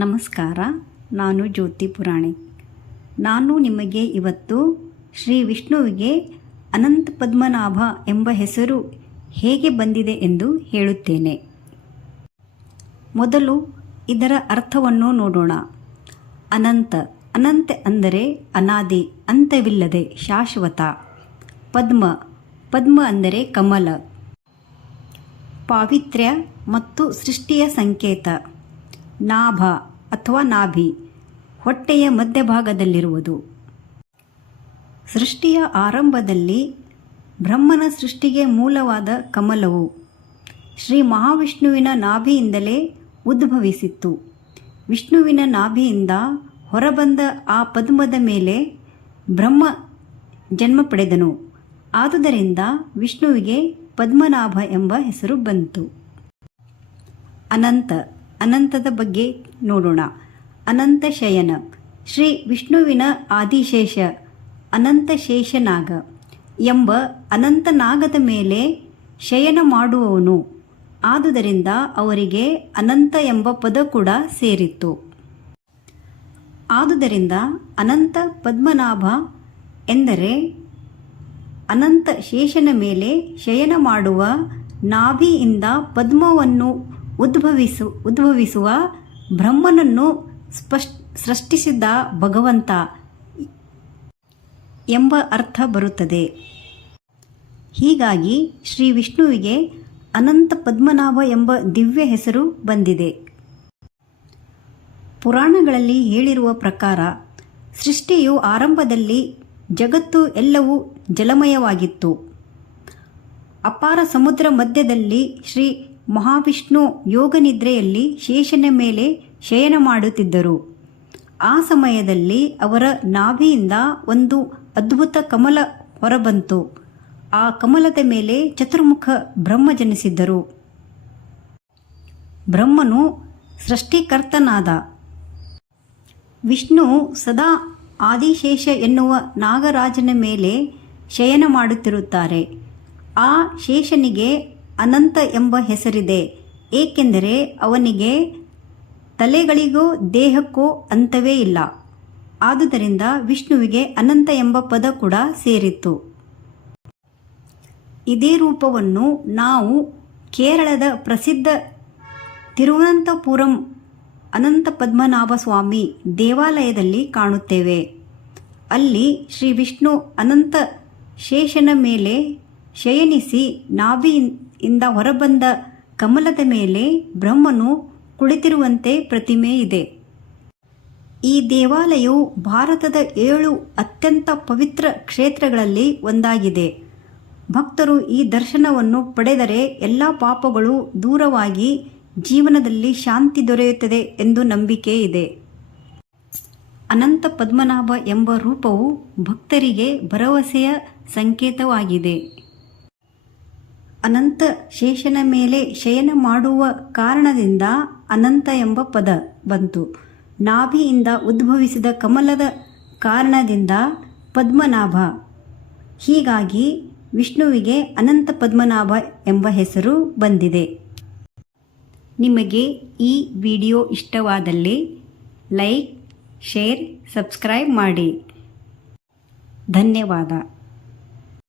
ನಮಸ್ಕಾರ, ನಾನು ಜ್ಯೋತಿ ಪುರಾಣಿ. ನಾನು ನಿಮಗೆ ಇವತ್ತು ಶ್ರೀ ವಿಷ್ಣುವಿಗೆ ಅನಂತ ಪದ್ಮನಾಭ ಎಂಬ ಹೆಸರು ಹೇಗೆ ಬಂದಿದೆ ಎಂದು ಹೇಳುತ್ತೇನೆ. ಮೊದಲು ಇದರ ಅರ್ಥವನ್ನು ನೋಡೋಣ. ಅನಂತ ಅನಂತ ಅಂದರೆ ಅನಾದಿ ಅಂತ್ಯವಿಲ್ಲದೆ ಶಾಶ್ವತ. ಪದ್ಮ ಪದ್ಮ ಅಂದರೆ ಕಮಲ. ಪಾವಿತ್ರ್ಯ ಮತ್ತು ಸೃಷ್ಟಿಯ ಸಂಕೇತ. ನಾಭ ಅಥವಾ ನಾಭಿ, ಹೊಟ್ಟೆಯ ಮಧ್ಯಭಾಗದಲ್ಲಿರುವುದು. ಸೃಷ್ಟಿಯ ಆರಂಭದಲ್ಲಿ ಬ್ರಹ್ಮನ ಸೃಷ್ಟಿಗೆ ಮೂಲವಾದ ಕಮಲವು ಶ್ರೀ ಮಹಾವಿಷ್ಣುವಿನ ನಾಭಿಯಿಂದಲೇ ಉದ್ಭವಿಸಿತ್ತು. ವಿಷ್ಣುವಿನ ನಾಭಿಯಿಂದ ಹೊರಬಂದ ಆ ಪದ್ಮದ ಮೇಲೆ ಬ್ರಹ್ಮ ಜನ್ಮ ಪಡೆದನು. ಆದುದರಿಂದ ವಿಷ್ಣುವಿಗೆ ಪದ್ಮನಾಭ ಎಂಬ ಹೆಸರು ಬಂತು. ಅನಂತ ಅನಂತದ ಬಗ್ಗೆ ನೋಡೋಣ. ಅನಂತ ಶಯನ. ಶ್ರೀ ವಿಷ್ಣುವಿನ ಆದಿಶೇಷ. ಅನಂತ ಶೇಷನಾಗ. ಎಂಬ ಅನಂತನಾಗದ ಮೇಲೆ ಶಯನ ಮಾಡುವವನು. ಆದುದರಿಂದ ಅವರಿಗೆ ಅನಂತ ಎಂಬ ಪದ ಕೂಡ ಸೇರಿತ್ತು. ಆದುದರಿಂದ ಅನಂತ ಪದ್ಮನಾಭ ಎಂದರೆ ಅನಂತ ಶೇಷನ ಮೇಲೆ ಶಯನ ಮಾಡುವ ನಾಭಿಯಿಂದ ಪದ್ಮವನ್ನು ಉದ್ಭವಿಸು, ಉದ್ಭವಿಸುವ ಬ್ರಹ್ಮನನ್ನು ಸ್ಪಷ್ಟ, ಸೃಷ್ಟಿಸಿದ ಭಗವಂತ ಎಂಬ ಅರ್ಥ ಬರುತ್ತದೆ. ಹೀಗಾಗಿ ಶ್ರೀ ವಿಷ್ಣುವಿಗೆ ಅನಂತ ಪದ್ಮನಾಭ ಎಂಬ ದಿವ್ಯ ಹೆಸರು ಬಂದಿದೆ. ಪುರಾಣಗಳಲ್ಲಿ ಹೇಳಿರುವ ಪ್ರಕಾರ ಸೃಷ್ಟಿಯು ಆರಂಭದಲ್ಲಿ ಜಗತ್ತು ಎಲ್ಲವೂ ಜಲಮಯವಾಗಿತ್ತು. ಅಪಾರ ಸಮುದ್ರ ಮಧ್ಯದಲ್ಲಿ ಶ್ರೀ ಮಹಾವಿಷ್ಣು ಯೋಗನಿದ್ರೆಯಲ್ಲಿ ಶೇಷನ ಮೇಲೆ ಶಯನ ಮಾಡುತ್ತಿದ್ದರು. ಆ ಸಮಯದಲ್ಲಿ ಅವರ ನಾಭಿಯಿಂದ ಒಂದು ಅದ್ಭುತ ಕಮಲ ಹೊರಬಂತು. ಆ ಕಮಲದ ಮೇಲೆ ಚತುರ್ಮುಖ ಬ್ರಹ್ಮ ಜನಿಸಿದ್ದರು. ಬ್ರಹ್ಮನು ಸೃಷ್ಟಿಕರ್ತನಾದ. ವಿಷ್ಣು ಸದಾ ಆದಿಶೇಷ ಎನ್ನುವ ನಾಗರಾಜನ ಮೇಲೆ ಶಯನ ಮಾಡುತ್ತಿರುತ್ತಾರೆ. ಆ ಶೇಷನಿಗೆ ಅನಂತ ಎಂಬ ಹೆಸರಿದೆ. ಏಕೆಂದರೆ ಅವನಿಗೆ ತಲೆಗಳಿಗೂ ದೇಹಕ್ಕೂ ಅಂತವೇ ಇಲ್ಲ. ಆದುದರಿಂದ ವಿಷ್ಣುವಿಗೆ ಅನಂತ ಎಂಬ ಪದ ಕೂಡ ಸೇರಿತ್ತು. ಇದೇ ರೂಪವನ್ನು ನಾವು ಕೇರಳದ ಪ್ರಸಿದ್ಧ ತಿರುವನಂತಪುರಂ ಅನಂತ ಪದ್ಮನಾಭ ಸ್ವಾಮಿ ದೇವಾಲಯದಲ್ಲಿ ಕಾಣುತ್ತೇವೆ. ಅಲ್ಲಿ ಶ್ರೀ ವಿಷ್ಣು ಅನಂತ ಶೇಷನ ಮೇಲೆ ಶಯನಿಸಿ ನಾಭಿಯಿಂದ ಹೊರಬಂದ ಕಮಲದ ಮೇಲೆ ಬ್ರಹ್ಮನು ಕುಳಿತಿರುವಂತೆ ಪ್ರತಿಮೆ ಇದೆ. ಈ ದೇವಾಲಯವು ಭಾರತದ ಏಳು ಅತ್ಯಂತ ಪವಿತ್ರ ಕ್ಷೇತ್ರಗಳಲ್ಲಿ ಒಂದಾಗಿದೆ. ಭಕ್ತರು ಈ ದರ್ಶನವನ್ನು ಪಡೆದರೆ ಎಲ್ಲ ಪಾಪಗಳು ದೂರವಾಗಿ ಜೀವನದಲ್ಲಿ ಶಾಂತಿ ದೊರೆಯುತ್ತದೆ ಎಂದು ನಂಬಿಕೆ ಇದೆ. ಅನಂತ ಪದ್ಮನಾಭ ಎಂಬ ರೂಪವು ಭಕ್ತರಿಗೆ ಭರವಸೆಯ ಸಂಕೇತವಾಗಿದೆ. ಅನಂತ ಶೇಷನ ಮೇಲೆ ಶಯನ ಮಾಡುವ ಕಾರಣದಿಂದ ಅನಂತ ಎಂಬ ಪದ ಬಂತು. ನಾಭಿಯಿಂದ ಉದ್ಭವಿಸಿದ ಕಮಲದ ಕಾರಣದಿಂದ ಪದ್ಮನಾಭ. ಹೀಗಾಗಿ ವಿಷ್ಣುವಿಗೆ ಅನಂತ ಪದ್ಮನಾಭ ಎಂಬ ಹೆಸರು ಬಂದಿದೆ. ನಿಮಗೆ ಈ ವಿಡಿಯೋ ಇಷ್ಟವಾದಲ್ಲಿ ಲೈಕ್, ಶೇರ್, ಸಬ್ಸ್ಕ್ರೈಬ್ ಮಾಡಿ. ಧನ್ಯವಾದ.